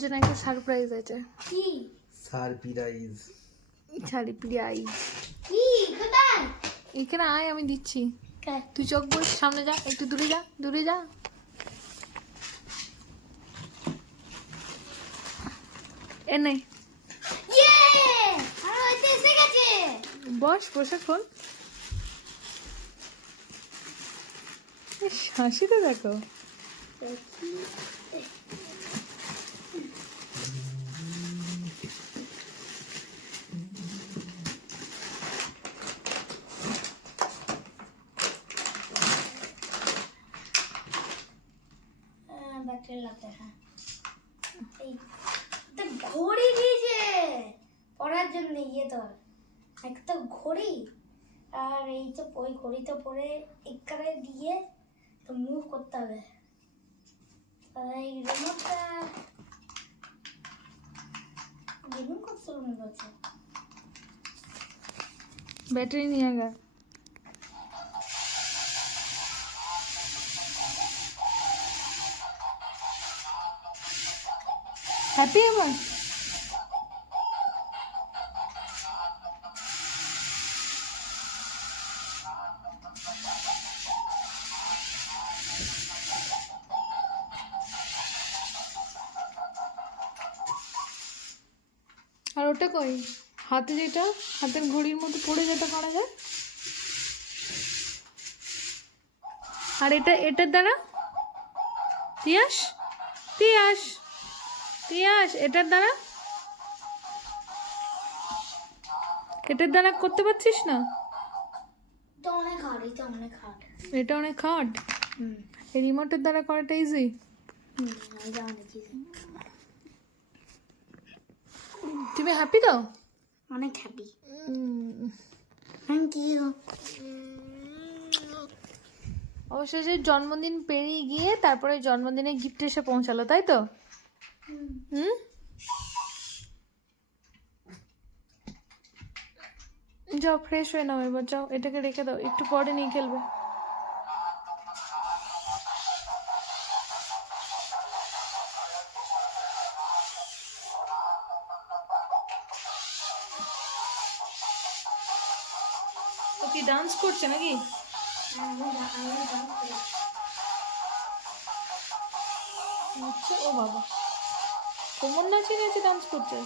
যে নাকি সারপ্রাইজ আছে। কি সারপ্রাইজ? কি কোথায়? এখানে আয়, আমি দিচ্ছি। তুই চোখ বস, সামনে যা, একটু দূরে যা, দূরে যা। এনে ইয়ে আর ওইটা এসে গেছে। বস, বসে খোল। হাসিতে দেখো। ব্যাটারি লাগবে। হ্যাঁ এই তো ঘড়ি দিয়েছে পড়ার জন্য। ইয়ে তো একটা ঘড়ি, আর এই তো ওই ঘড়িটা পরে এখানে দিয়ে তো মুভ করতে হবে। আর এই রিমোটটা গেমিং করতে মনে হচ্ছে। ব্যাটারি নিয়ে গা। হ্যাপি এবার? আর ওটা কই? হাতে যেটা, হাতের ঘড়ির মতো পড়ে যেটা করা যায়। আর এটা, এটার দ্বারা তিয়াস, তিয়াস, তিয়াস, এটার দ্বারা, এটার দ্বারা করতে পারছিস না? এটা অনেক হার্ড, এটা অনেক হার্ড। এটা অনেক হার্ড। এই রিমোটের দ্বারা করাটা ইজি। এটা অনেক ইজি। তুমি হ্যাপি তো? অনেক হ্যাপি। Thank you. অবশেষে জন্মদিন পেরিয়ে গিয়ে তারপরে জন্মদিনে গিফট এসে পৌঁছালো, তাই তো? হুম। যাও ফ্রেশ হয়ে নাও এবার, যাও এটাকে রেখে দাও, একটু পরে নিয়ে খেলবে। ও কি ডান্স করছে নাকি? আচ্ছা, ও বাবা, কোমর নাচিয়ে নাচে ডান্স করছে।